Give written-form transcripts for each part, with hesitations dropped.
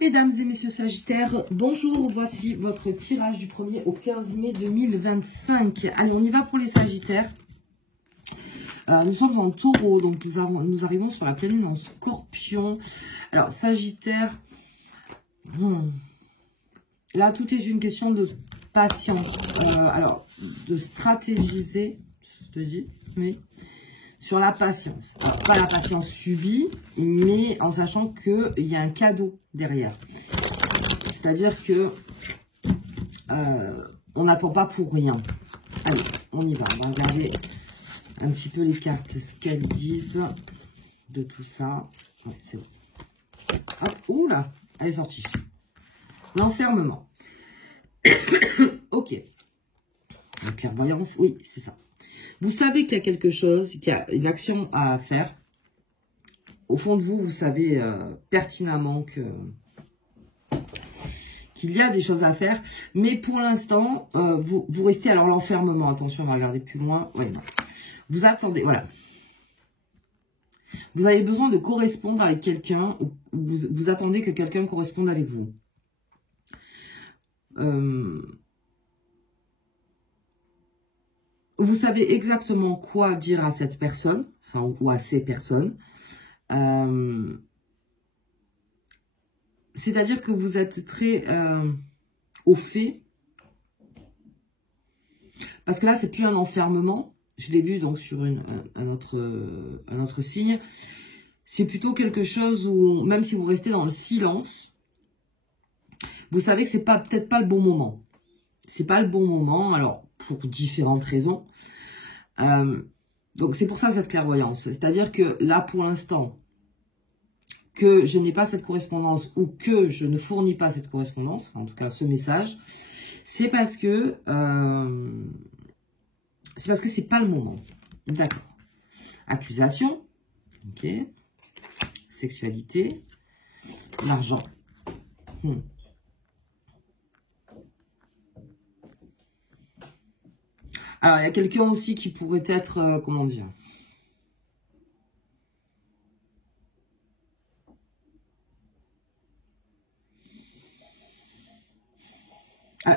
Mesdames et messieurs Sagittaires, bonjour, voici votre tirage du 1er au 15 mai 2025. Allez, on y va pour les Sagittaires. Nous sommes en Taureau, donc nous arrivons sur la pleine lune en Scorpion. Alors, Sagittaire, là, tout est une question de patience. Alors, de stratégiser, je te dis, oui, sur la patience. Alors, pas la patience subie, mais en sachant qu'il y a un cadeau derrière. C'est-à-dire que on n'attend pas pour rien. Allez, on y va. On va regarder un petit peu les cartes, ce qu'elles disent de tout ça. Ouais, c'est bon. Hop, oula, elle est sortie. L'enfermement. Ok. La clairvoyance, oui, c'est ça. Vous savez qu'il y a quelque chose, qu'il y a une action à faire. Au fond de vous, vous savez pertinemment qu'il y a des choses à faire. Mais pour l'instant, vous restez... Alors, l'enfermement, attention, on va regarder plus loin. Ouais, non. Vous attendez, voilà. Vous avez besoin de correspondre avec quelqu'un. Vous attendez que quelqu'un corresponde avec vous. Vous savez exactement quoi dire à cette personne, enfin, ou à ces personnes. C'est-à-dire que vous êtes très au fait. Parce que là, c'est plus un enfermement. Je l'ai vu donc sur un autre signe. C'est plutôt quelque chose où, même si vous restez dans le silence, vous savez que c'est peut-être pas le bon moment. C'est pas le bon moment, alors pour différentes raisons. Donc c'est pour ça cette clairvoyance. C'est-à-dire que là, pour l'instant, que je n'ai pas cette correspondance ou que je ne fournis pas cette correspondance, en tout cas ce message, c'est parce que c'est pas le moment. D'accord. Accusation. Ok. Sexualité. L'argent. Alors, il y a quelqu'un aussi qui pourrait être, comment dire,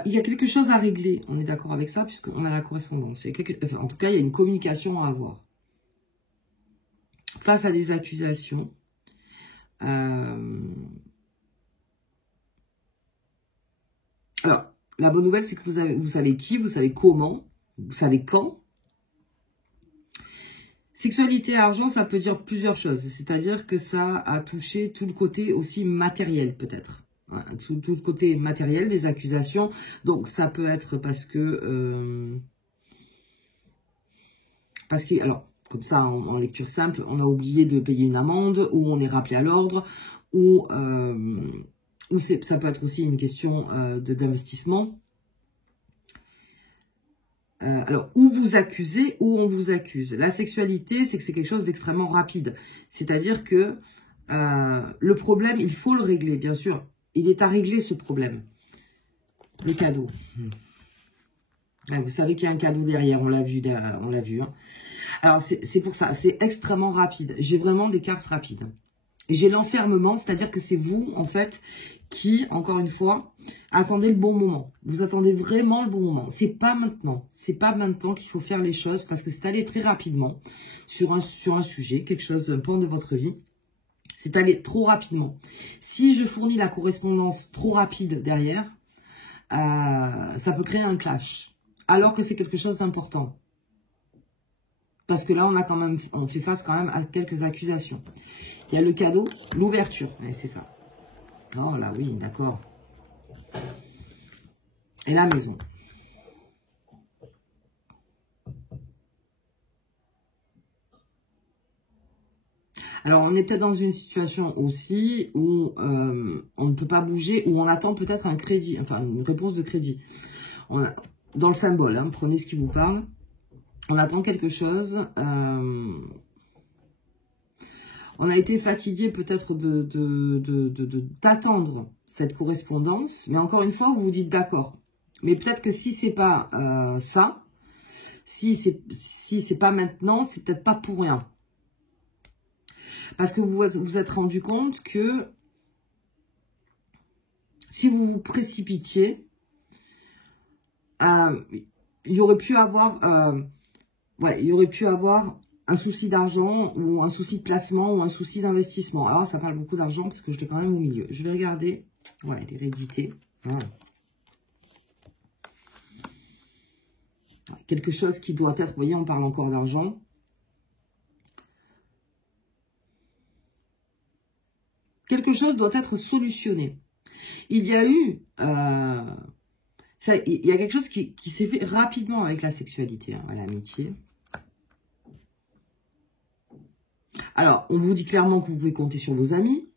il y a quelque chose à régler, on est d'accord avec ça, puisqu'on a la correspondance. Enfin, en tout cas, il y a une communication à avoir. Face à des accusations, alors, la bonne nouvelle, c'est que vous savez qui, vous savez comment, vous savez quand. Sexualité et argent, ça peut dire plusieurs choses. C'est-à-dire que ça a touché tout le côté aussi matériel, peut-être. Tout le côté matériel des accusations. Donc, ça peut être parce que... alors, comme ça, en lecture simple, on a oublié de payer une amende, ou on est rappelé à l'ordre, ou ça peut être aussi une question d'investissement. Alors, où vous accusez, où on vous accuse. La sexualité, c'est que c'est quelque chose d'extrêmement rapide. C'est-à-dire que le problème, il faut le régler, bien sûr. Il est à régler, ce problème. Le cadeau. Vous savez qu'il y a un cadeau derrière, on l'a vu. Hein. Alors, c'est pour ça, c'est extrêmement rapide. J'ai vraiment des cartes rapides. Et j'ai l'enfermement, c'est-à-dire que c'est vous, en fait, qui, encore une fois, attendez le bon moment. Vous attendez vraiment le bon moment. C'est pas maintenant. C'est pas maintenant qu'il faut faire les choses, parce que c'est allé très rapidement sur un sujet, quelque chose, un point de votre vie. C'est allé trop rapidement. Si je fournis la correspondance trop rapide derrière, ça peut créer un clash. Alors que c'est quelque chose d'important. Parce que là, on fait face quand même à quelques accusations. Il y a le cadeau, l'ouverture. C'est ça. Oh là, oui, d'accord. Et la maison. Alors, on est peut-être dans une situation aussi où on ne peut pas bouger, où on attend peut-être un crédit, enfin une réponse de crédit. Dans le symbole, hein, prenez ce qui vous parle. On attend quelque chose. On a été fatigué peut-être d'attendre cette correspondance. Mais encore une fois, vous vous dites d'accord. Mais peut-être que si c'est pas ça, si c'est pas maintenant, c'est peut-être pas pour rien. Parce que vous vous êtes rendu compte que si vous vous précipitiez, il y aurait pu avoir, il y aurait pu avoir un souci d'argent ou un souci de placement ou un souci d'investissement. Alors, ça parle beaucoup d'argent parce que j'étais quand même au milieu. Je vais regarder, l'hérédité. Voilà. Quelque chose qui doit être, vous voyez, on parle encore d'argent. Quelque chose doit être solutionné. Il y a eu, il y a quelque chose qui s'est fait rapidement avec la sexualité, hein, l'amitié. Alors, on vous dit clairement que vous pouvez compter sur vos amis,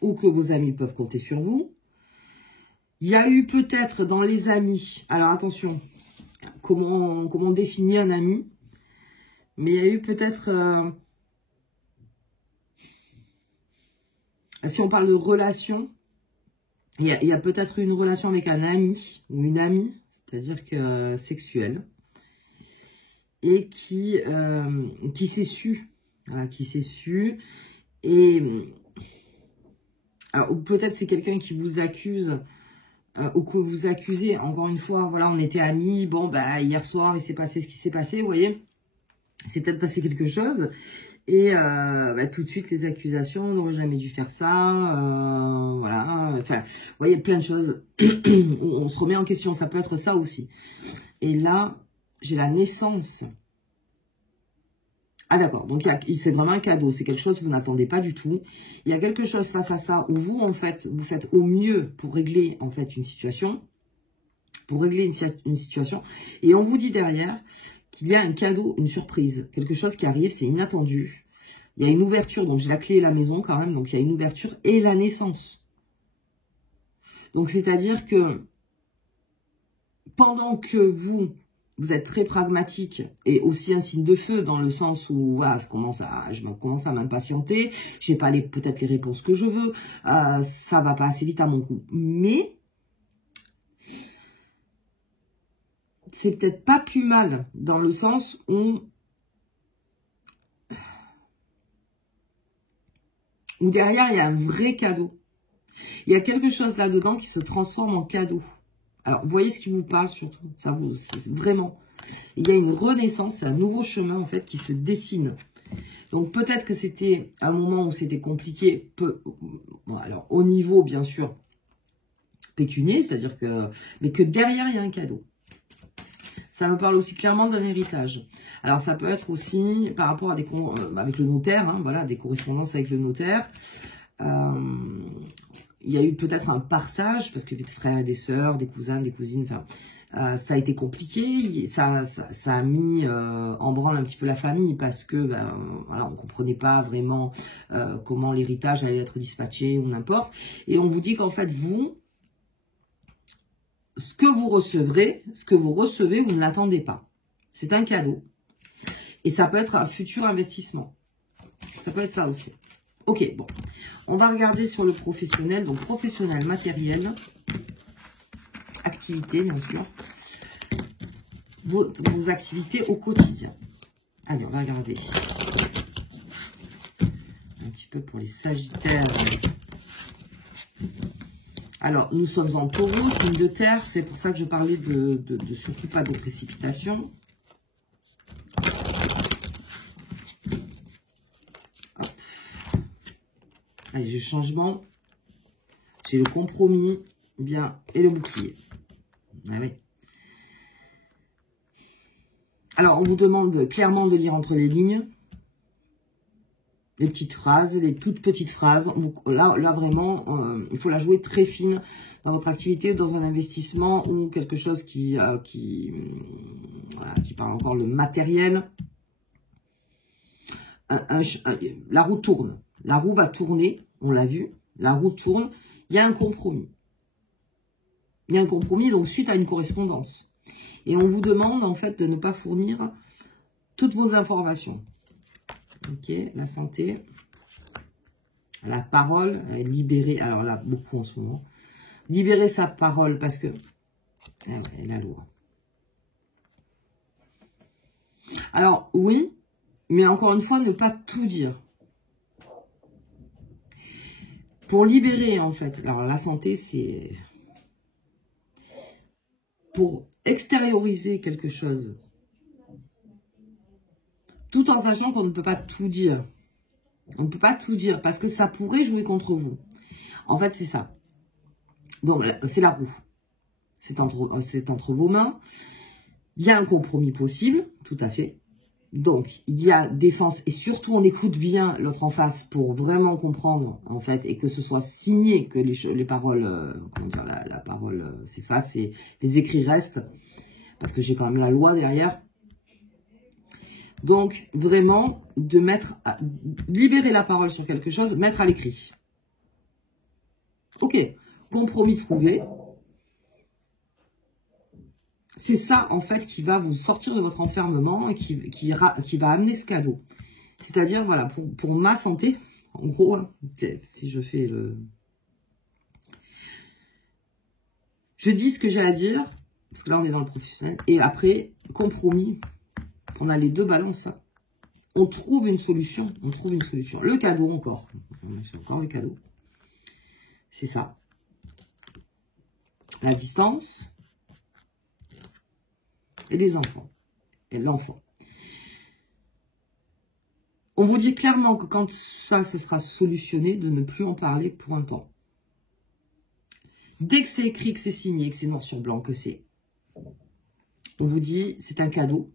ou que vos amis peuvent compter sur vous. Il y a eu peut-être dans les amis, alors attention, comment définir un ami, mais il y a eu peut-être, si on parle de relation, il y a peut-être une relation avec un ami ou une amie, c'est-à-dire que sexuelle, et qui s'est su, voilà, qui s'est su, et alors, ou peut-être c'est quelqu'un qui vous accuse, ou que vous accusez, encore une fois, voilà, on était amis, bon, bah, hier soir, il s'est passé ce qui s'est passé, vous voyez, c'est peut-être passé quelque chose, et tout de suite, les accusations, on n'aurait jamais dû faire ça, voilà, enfin, vous voyez, plein de choses, on se remet en question, ça peut être ça aussi. Et là, j'ai la naissance. Ah d'accord, donc c'est vraiment un cadeau, c'est quelque chose que vous n'attendez pas du tout. Il y a quelque chose face à ça où vous, en fait, vous faites au mieux pour régler, en fait, une situation. Pour régler une situation. Et on vous dit derrière qu'il y a un cadeau, une surprise. Quelque chose qui arrive, c'est inattendu. Il y a une ouverture, donc j'ai la clé et la maison quand même, donc il y a une ouverture et la naissance. Donc c'est-à-dire que pendant que vous êtes très pragmatique et aussi un signe de feu dans le sens où voilà, je commence à m'impatienter, j'ai pas peut-être les réponses que je veux, ça va pas assez vite à mon goût. Mais c'est peut-être pas plus mal dans le sens où derrière il y a un vrai cadeau. Il y a quelque chose là-dedans qui se transforme en cadeau. Alors, vous voyez ce qui vous parle surtout, c'est vraiment, il y a une renaissance, un nouveau chemin en fait qui se dessine. Donc peut-être que c'était un moment où c'était compliqué, bon, alors au niveau bien sûr pécunier, c'est-à-dire que, mais que derrière il y a un cadeau. Ça me parle aussi clairement d'un héritage. Alors ça peut être aussi par rapport à des avec le notaire, hein, voilà, des correspondances avec le notaire. Il y a eu peut-être un partage, parce que des frères et des sœurs, des cousins, des cousines, enfin, ça a été compliqué, ça a mis en branle un petit peu la famille, parce que voilà, on ne comprenait pas vraiment comment l'héritage allait être dispatché, ou n'importe. Et on vous dit qu'en fait, vous, ce que vous recevez, vous ne l'attendez pas. C'est un cadeau. Et ça peut être un futur investissement. Ça peut être ça aussi. Ok, bon. On va regarder sur le professionnel. Donc, professionnel, matériel, activité, bien sûr. Vos activités au quotidien. Allez, on va regarder. Un petit peu pour les sagittaires. Alors, nous sommes en taureau, signe de terre. C'est pour ça que je parlais de surtout pas de précipitation. Allez, j'ai le changement, j'ai le compromis, bien, et le bouclier. Ah oui. Alors, on vous demande clairement de lire entre les lignes. Les petites phrases, les toutes petites phrases. Là vraiment, il faut la jouer très fine dans votre activité, dans un investissement ou quelque chose qui parle encore le matériel. La roue tourne. La roue va tourner. On l'a vu, la roue tourne, il y a un compromis. Il y a un compromis, donc suite à une correspondance. Et on vous demande, en fait, de ne pas fournir toutes vos informations. Ok, la santé, la parole, libérer, alors là, beaucoup en ce moment. Libérer sa parole, parce que, la loi. Alors, oui, mais encore une fois, ne pas tout dire. Pour libérer, en fait, alors la santé, c'est pour extérioriser quelque chose, tout en sachant qu'on ne peut pas tout dire. On ne peut pas tout dire parce que ça pourrait jouer contre vous. En fait, c'est ça. Bon, c'est la roue. C'est entre vos mains. Il y a un compromis possible, tout à fait. Donc, il y a défense et surtout, on écoute bien l'autre en face pour vraiment comprendre, en fait, et que ce soit signé, que les paroles, comment dire, la parole s'efface et les écrits restent, parce que j'ai quand même la loi derrière. Donc, vraiment, libérer la parole sur quelque chose, mettre à l'écrit. Ok, compromis trouvé. C'est ça, en fait, qui va vous sortir de votre enfermement et qui va amener ce cadeau. C'est-à-dire, voilà, pour ma santé, en gros, hein, si je fais le... Je dis ce que j'ai à dire, parce que là, on est dans le professionnel. Et après, compromis, on a les deux balances. Hein. On trouve une solution. On trouve une solution. Le cadeau, encore. J'ai encore le cadeau. C'est ça. La distance. Et les enfants. Et l'enfant. On vous dit clairement que quand ça sera solutionné, de ne plus en parler pour un temps. Dès que c'est écrit, que c'est signé, que c'est noir sur blanc, que c'est... On vous dit, c'est un cadeau.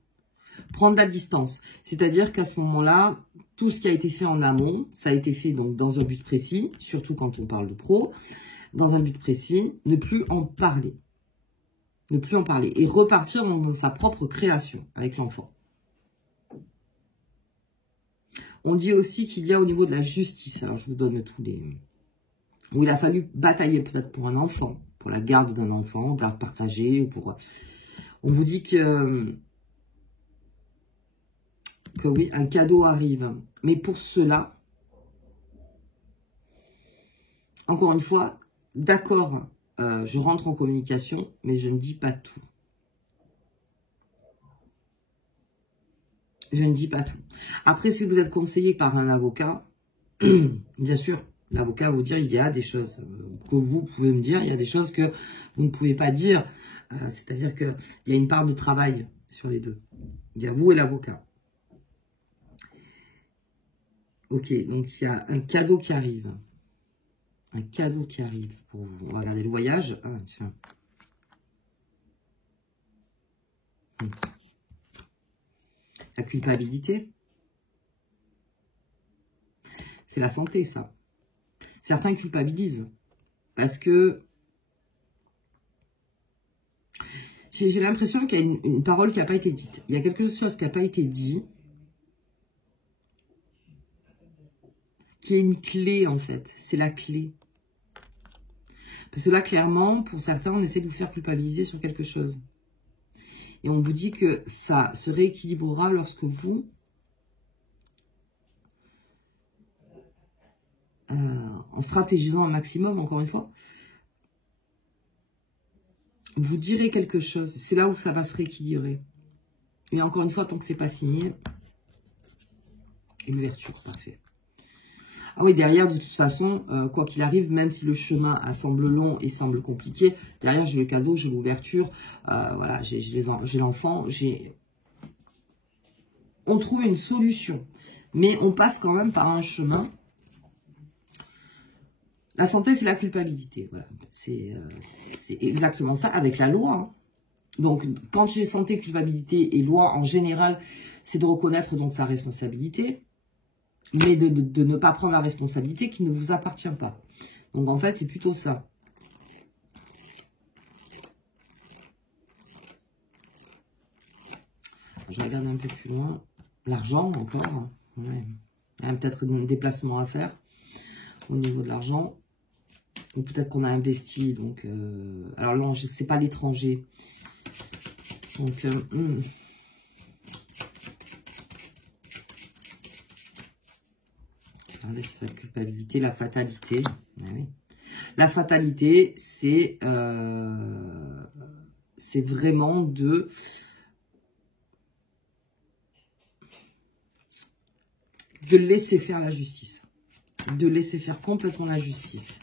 Prendre la distance. C'est-à-dire qu'à ce moment-là, tout ce qui a été fait en amont, ça a été fait donc dans un but précis, surtout quand on parle de pro, dans un but précis, ne plus en parler. Ne plus en parler. Et repartir dans sa propre création avec l'enfant. On dit aussi qu'il y a au niveau de la justice, alors je vous donne tous les... où il a fallu batailler peut-être pour un enfant, pour la garde d'un enfant, garde partagée, ou pour... On vous dit que oui, un cadeau arrive. Mais pour cela, encore une fois, d'accord, je rentre en communication, mais je ne dis pas tout. Je ne dis pas tout. Après, si vous êtes conseillé par un avocat, bien sûr, l'avocat va vous dire, il y a des choses que vous pouvez me dire, il y a des choses que vous ne pouvez pas dire. C'est-à-dire qu'il y a une part de travail sur les deux. Il y a vous et l'avocat. Ok, donc il y a un cadeau qui arrive. Un cadeau qui arrive pour vous. On va regarder le voyage. Ah, tiens. La culpabilité. C'est la santé, ça. Certains culpabilisent. Parce que j'ai l'impression qu'il y a une parole qui n'a pas été dite. Il y a quelque chose qui n'a pas été dit. Qui est une clé, en fait. C'est la clé. Parce que là, clairement, pour certains, on essaie de vous faire culpabiliser sur quelque chose. Et on vous dit que ça se rééquilibrera lorsque vous, en stratégisant un maximum, encore une fois, vous direz quelque chose. C'est là où ça va se rééquilibrer. Mais encore une fois, tant que c'est pas signé, et l'ouverture, parfait. Ah oui, derrière, de toute façon, quoi qu'il arrive, même si le chemin semble long et semble compliqué, derrière, j'ai le cadeau, j'ai l'ouverture, voilà, j'ai l'enfant, on trouve une solution. Mais on passe quand même par un chemin. La santé, c'est la culpabilité. Voilà. C'est exactement ça, avec la loi. Hein. Donc, quand j'ai santé, culpabilité et loi, en général, c'est de reconnaître donc sa responsabilité. Mais de ne pas prendre la responsabilité qui ne vous appartient pas. Donc, en fait, c'est plutôt ça. Je vais regarder un peu plus loin. L'argent, encore. Ouais. Il y a peut-être un déplacement à faire au niveau de l'argent. Ou peut-être qu'on a investi. Donc, alors non, c'est pas l'étranger. Donc, regardez la culpabilité, la fatalité. Ah oui. La fatalité, c'est vraiment de laisser faire la justice. De laisser faire complètement la justice.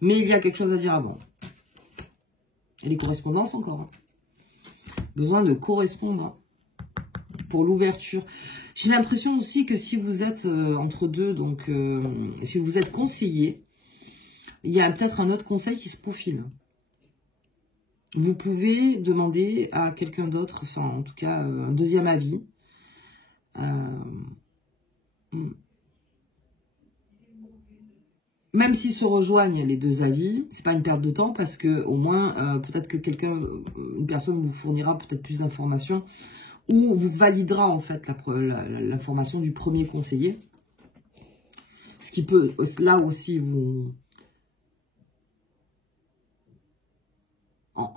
Mais il y a quelque chose à dire avant. Et les correspondances encore. Hein. besoin de correspondre pour l'ouverture. J'ai l'impression aussi que si vous êtes entre deux, donc si vous êtes conseillé, il y a peut-être un autre conseil qui se profile. Vous pouvez demander à quelqu'un d'autre, enfin en tout cas un deuxième avis. Même s'ils se rejoignent les deux avis, c'est pas une perte de temps parce que au moins peut-être que une personne vous fournira peut-être plus d'informations ou vous validera en fait l'information du premier conseiller. Ce qui peut là aussi vous...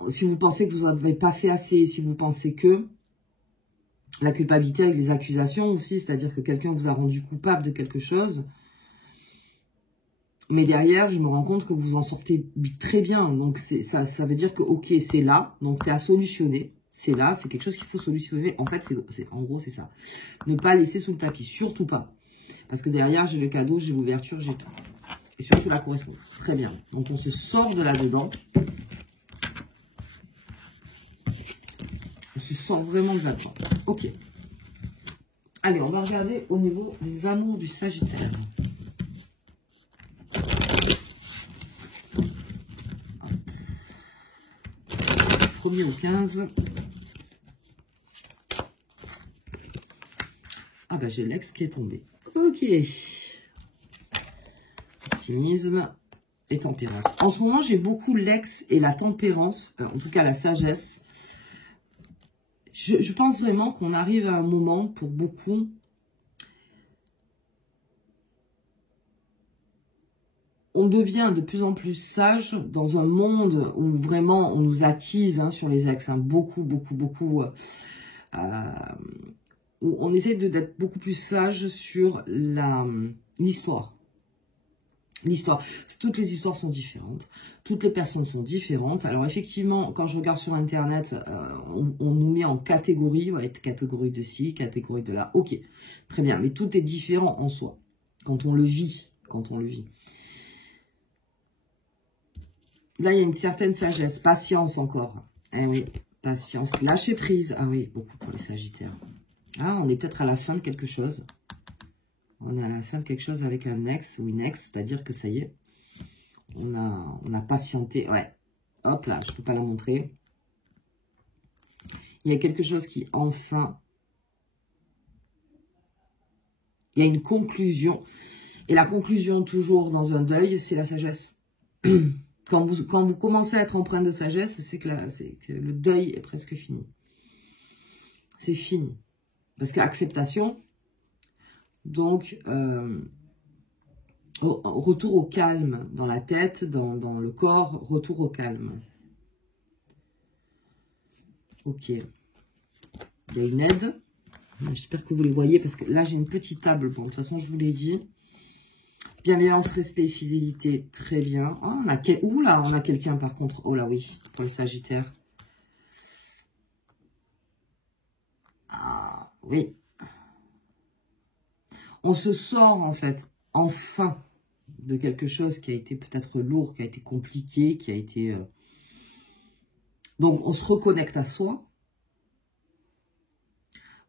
Si vous pensez que vous n'avez pas fait assez, si vous pensez que la culpabilité avec les accusations aussi, c'est-à-dire que quelqu'un vous a rendu coupable de quelque chose, mais derrière, je me rends compte que vous en sortez très bien. Donc ça veut dire que ok, c'est là, donc c'est à solutionner. C'est là, c'est quelque chose qu'il faut solutionner. En fait, en gros, c'est ça. Ne pas laisser sous le tapis, surtout pas. Parce que derrière, j'ai le cadeau, j'ai l'ouverture, j'ai tout. Et surtout la correspondance. Très bien. Donc on se sort de là-dedans. On se sort vraiment de là-dedans. Ok. Allez, on va regarder au niveau des amours du Sagittaire. Premier au 15. Ah bah j'ai l'ex qui est tombé. Ok. Optimisme et tempérance. En ce moment, j'ai beaucoup l'ex et la tempérance, en tout cas la sagesse. Je pense vraiment qu'on arrive à un moment, pour beaucoup, on devient de plus en plus sage dans un monde où vraiment on nous attise sur les ex. Beaucoup. Où on essaie d'être beaucoup plus sage sur l'histoire. L'histoire. Toutes les histoires sont différentes. Toutes les personnes sont différentes. Alors effectivement, quand je regarde sur Internet, on nous met en catégorie. Va être catégorie de ci, catégorie de là. Ok, très bien. Mais tout est différent en soi. Quand on le vit. Là, il y a une certaine sagesse. Patience encore. Eh oui, patience. Lâcher prise. Ah oui, beaucoup pour les Sagittaires. Ah, on est peut-être à la fin de quelque chose. On est à la fin de quelque chose avec un ex ou une ex, c'est-à-dire que ça y est, on a patienté. Ouais, hop là, je ne peux pas la montrer. Il y a quelque chose qui, enfin, il y a une conclusion. Et la conclusion, toujours dans un deuil, c'est la sagesse. Quand vous commencez à être empreint de sagesse, c'est que le deuil est presque fini. C'est fini. Parce qu'acceptation... Donc, retour au calme dans la tête, dans le corps, retour au calme. Ok. Il y a une aide. J'espère que vous les voyez parce que là, j'ai une petite table. Bon, de toute façon, je vous l'ai dit. Bienveillance, respect et fidélité, très bien. Oh, ouh là, on a quelqu'un par contre. Oh là, oui, pour les Sagittaires. Ah, oui. On se sort, en fait, enfin, de quelque chose qui a été peut-être lourd, qui a été compliqué, qui a été... Donc, on se reconnecte à soi.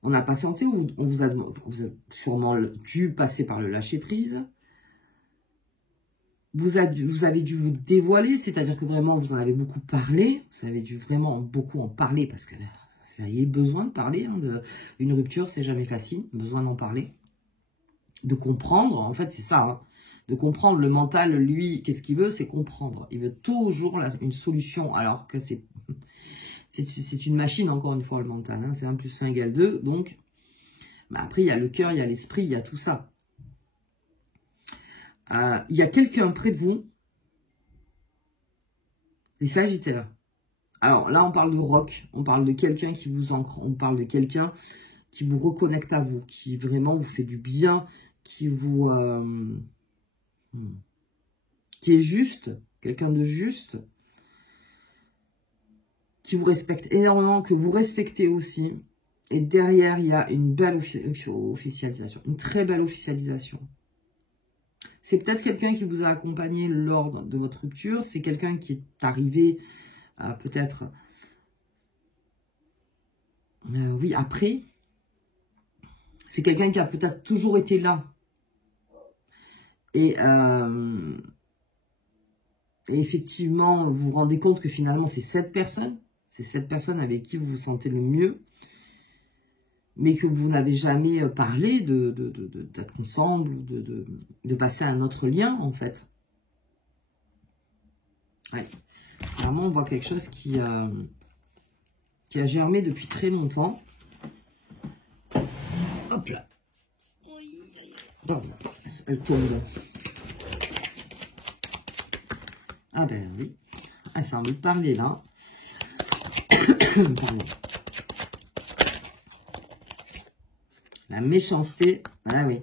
On a patienté, vous a sûrement dû passer par le lâcher-prise. Vous avez dû vous dévoiler, c'est-à-dire que vraiment, vous en avez beaucoup parlé. Vous avez dû vraiment beaucoup en parler, parce que vous avez besoin de parler. Une rupture, c'est jamais facile, besoin d'en parler. De comprendre, en fait, c'est ça, de comprendre. Le mental, lui, qu'est-ce qu'il veut? C'est comprendre. Il veut toujours une solution, alors que c'est une machine, encore une fois, le mental. C'est 1 + 1 = 2, donc, bah après, il y a le cœur, il y a l'esprit, il y a tout ça. Il y a quelqu'un près de vous, les Sagittaires. Alors, là, on parle de rock, on parle de quelqu'un qui vous ancre, on parle de quelqu'un qui vous reconnecte à vous, qui vraiment vous fait du bien, qui vous... qui est juste, quelqu'un de juste, qui vous respecte énormément, que vous respectez aussi. Et derrière, il y a une belle officialisation, une très belle officialisation. C'est peut-être quelqu'un qui vous a accompagné lors de votre rupture, c'est quelqu'un qui est arrivé à peut-être Oui, après, c'est quelqu'un qui a peut-être toujours été là. Et effectivement, vous vous rendez compte que finalement, c'est cette personne avec qui vous vous sentez le mieux, mais que vous n'avez jamais parlé d'être ensemble, de passer à un autre lien, en fait. Ouais. Vraiment, on voit quelque chose qui a germé depuis très longtemps. Hop là. Pardon, elle tombe. Ah ben oui. Ah, ça a envie de parler, là. Pardon. La méchanceté. Ah oui.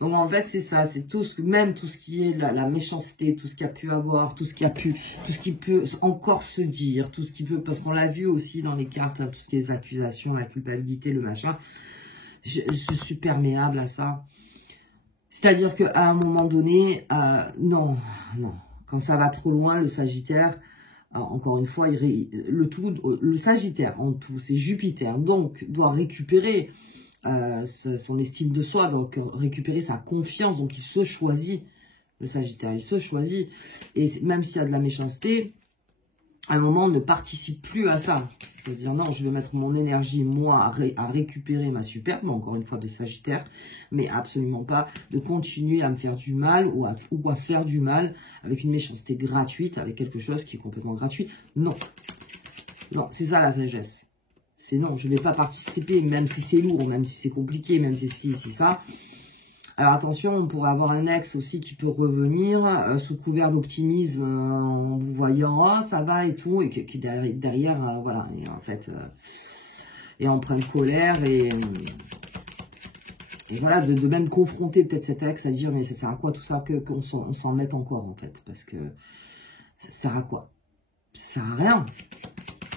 Donc en fait, c'est ça. C'est tout ce qui est la méchanceté, tout ce qu'il y a pu avoir, tout ce qui peut encore se dire, tout ce qui peut, parce qu'on l'a vu aussi dans les cartes, hein, tout ce qui est les accusations, la culpabilité, le machin. Je suis perméable à ça. C'est-à-dire qu'à un moment donné, non. Quand ça va trop loin, le Sagittaire, encore une fois, le Sagittaire en tout, c'est Jupiter, donc doit récupérer son estime de soi, donc récupérer sa confiance, donc il se choisit, le Sagittaire, il se choisit, et même s'il y a de la méchanceté, à un moment, on ne participe plus à ça. C'est-à-dire, non, je vais mettre mon énergie, moi, à récupérer ma superbe, encore une fois, de Sagittaire, mais absolument pas de continuer à me faire du mal ou à faire du mal avec une méchanceté gratuite, avec quelque chose qui est complètement gratuit. Non. Non, c'est ça la sagesse. C'est non, je ne vais pas participer, même si c'est lourd, même si c'est compliqué, même si c'est ça. Alors attention, on pourrait avoir un ex aussi qui peut revenir sous couvert d'optimisme en vous voyant, ah, ça va et tout, et qui derrière voilà, et en fait, est empreint de colère et voilà, de même confronter peut-être cet ex à dire, mais ça sert à quoi tout ça, qu'on s'en mette encore en fait, parce que ça sert à quoi? Ça sert à rien.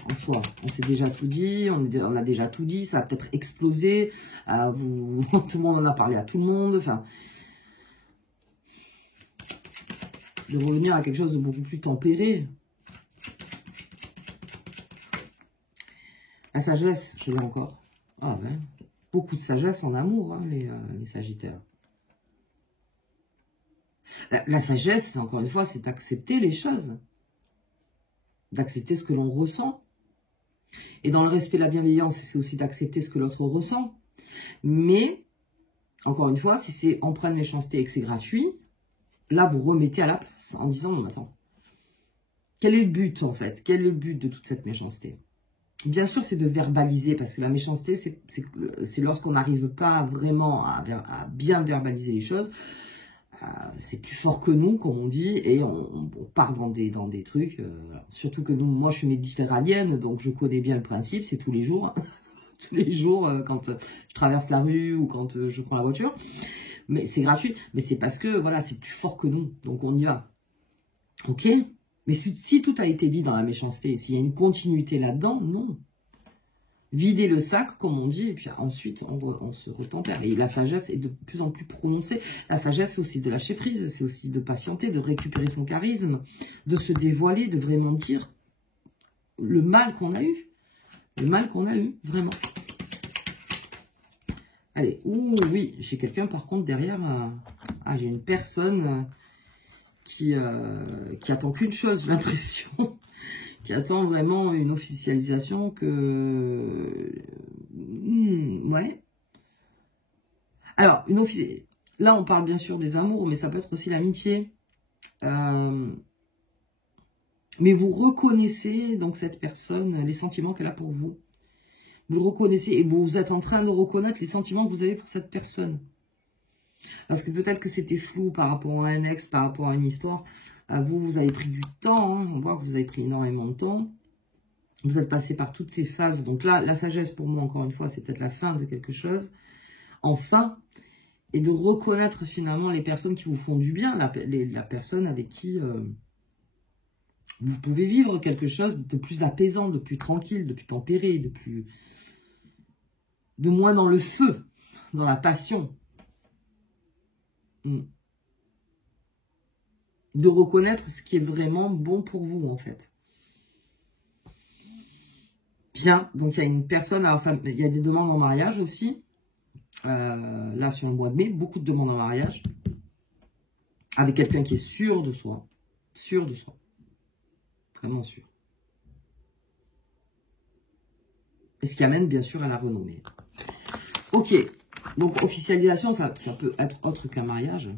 En soi, on s'est déjà tout dit, on a déjà tout dit, ça a peut-être explosé, tout le monde en a parlé à tout le monde, enfin, de revenir à quelque chose de beaucoup plus tempéré. La sagesse, je l'ai encore. Ah ouais, beaucoup de sagesse en amour, hein, les Sagittaires. La sagesse, encore une fois, c'est d'accepter les choses, d'accepter ce que l'on ressent. Et dans le respect et la bienveillance, c'est aussi d'accepter ce que l'autre ressent. Mais, encore une fois, si c'est empreint de méchanceté et que c'est gratuit, là, vous remettez à la place en disant, non, attends, quel est le but, en fait? Quel est le but de toute cette méchanceté? Bien sûr, c'est de verbaliser, parce que la méchanceté, c'est lorsqu'on n'arrive pas vraiment à bien verbaliser les choses. C'est plus fort que nous, comme on dit, et on part dans des trucs. Surtout que moi, je suis méditerranéenne, donc je connais bien le principe, c'est tous les jours. Tous les jours, quand je traverse la rue ou quand je prends la voiture. Mais c'est gratuit. Mais c'est parce que, voilà, c'est plus fort que nous. Donc, on y va. Ok? Mais si tout a été dit dans la méchanceté, s'il y a une continuité là-dedans, non. Vider le sac, comme on dit, et puis ensuite, on se retempère. Et la sagesse est de plus en plus prononcée. La sagesse, c'est aussi de lâcher prise, c'est aussi de patienter, de récupérer son charisme, de se dévoiler, de vraiment dire le mal qu'on a eu. Le mal qu'on a eu, vraiment. Allez, ouh, oui, j'ai quelqu'un, par contre, derrière, j'ai une personne qui attend qu'une chose, j'ai l'impression. Qui attend vraiment une officialisation ouais. Alors, là, on parle bien sûr des amours, mais ça peut être aussi l'amitié. Mais vous reconnaissez, donc, cette personne, les sentiments qu'elle a pour vous. Vous le reconnaissez et vous êtes en train de reconnaître les sentiments que vous avez pour cette personne. Parce que peut-être que c'était flou par rapport à un ex, par rapport à une histoire. Vous avez pris du temps, hein. On voit que vous avez pris énormément de temps. Vous êtes passé par toutes ces phases. Donc là, la sagesse, pour moi, encore une fois, c'est peut-être la fin de quelque chose. Enfin, et de reconnaître finalement les personnes qui vous font du bien, la personne avec qui vous pouvez vivre quelque chose de plus apaisant, de plus tranquille, de plus tempéré, de moins dans le feu, dans la passion. De reconnaître ce qui est vraiment bon pour vous, en fait. Bien, donc il y a une personne, alors il y a des demandes en mariage aussi. Là, sur le mois de mai, beaucoup de demandes en mariage. Avec quelqu'un qui est sûr de soi. Sûr de soi. Vraiment sûr. Et ce qui amène bien sûr à la renommée. Ok, donc officialisation, ça peut être autre qu'un mariage.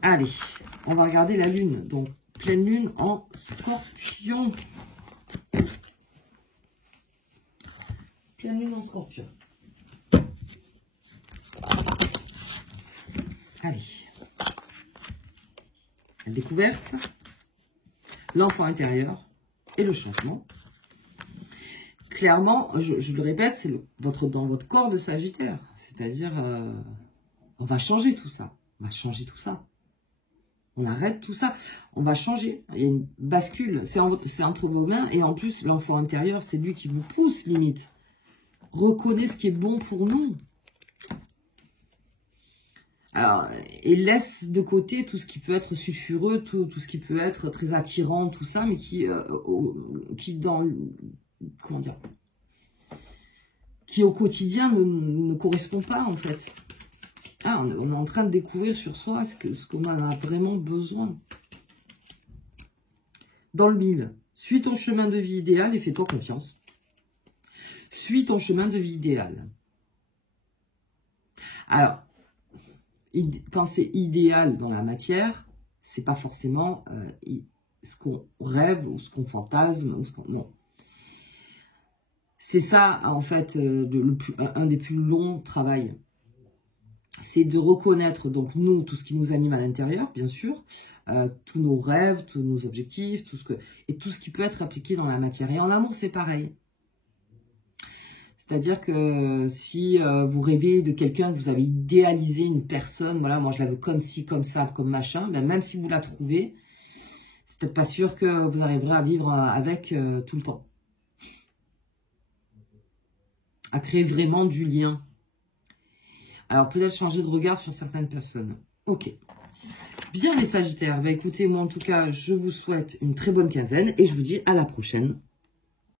Allez, on va regarder la lune. Donc, pleine lune en Scorpion. Pleine lune en Scorpion. Allez. La découverte, l'enfant intérieur et le changement. Clairement, je le répète, c'est dans votre corps de Sagittaire. C'est-à-dire, on va changer tout ça. On va changer tout ça. On arrête tout ça. On va changer. Il y a une bascule. C'est entre vos mains. Et en plus, l'enfant intérieur, c'est lui qui vous pousse, limite. Reconnaît ce qui est bon pour nous. Alors, et laisse de côté tout ce qui peut être sulfureux, tout ce qui peut être très attirant, tout ça, mais qui dans... Comment dire, qui au quotidien ne correspond pas en fait. Ah, on est en train de découvrir sur soi ce qu'on en a vraiment besoin. Dans le mille, suis ton chemin de vie idéal et fais-toi confiance. Suis ton chemin de vie idéal. Alors, quand c'est idéal dans la matière, c'est pas forcément ce qu'on rêve ou ce qu'on fantasme ou ce qu'on... Non. C'est ça, en fait, un des plus longs travails. C'est de reconnaître, donc, nous, tout ce qui nous anime à l'intérieur, bien sûr, tous nos rêves, tous nos objectifs, et tout ce qui peut être appliqué dans la matière. Et en amour, c'est pareil. C'est-à-dire que si vous rêvez de quelqu'un, que vous avez idéalisé une personne, voilà, moi je la veux comme ci, comme ça, comme machin, ben, même si vous la trouvez, c'est peut-être pas sûr que vous arriverez à vivre avec tout le temps. À créer vraiment du lien. Alors, peut-être changer de regard sur certaines personnes. Ok. Bien les Sagittaires. Bah, écoutez, moi en tout cas, je vous souhaite une très bonne quinzaine et je vous dis à la prochaine.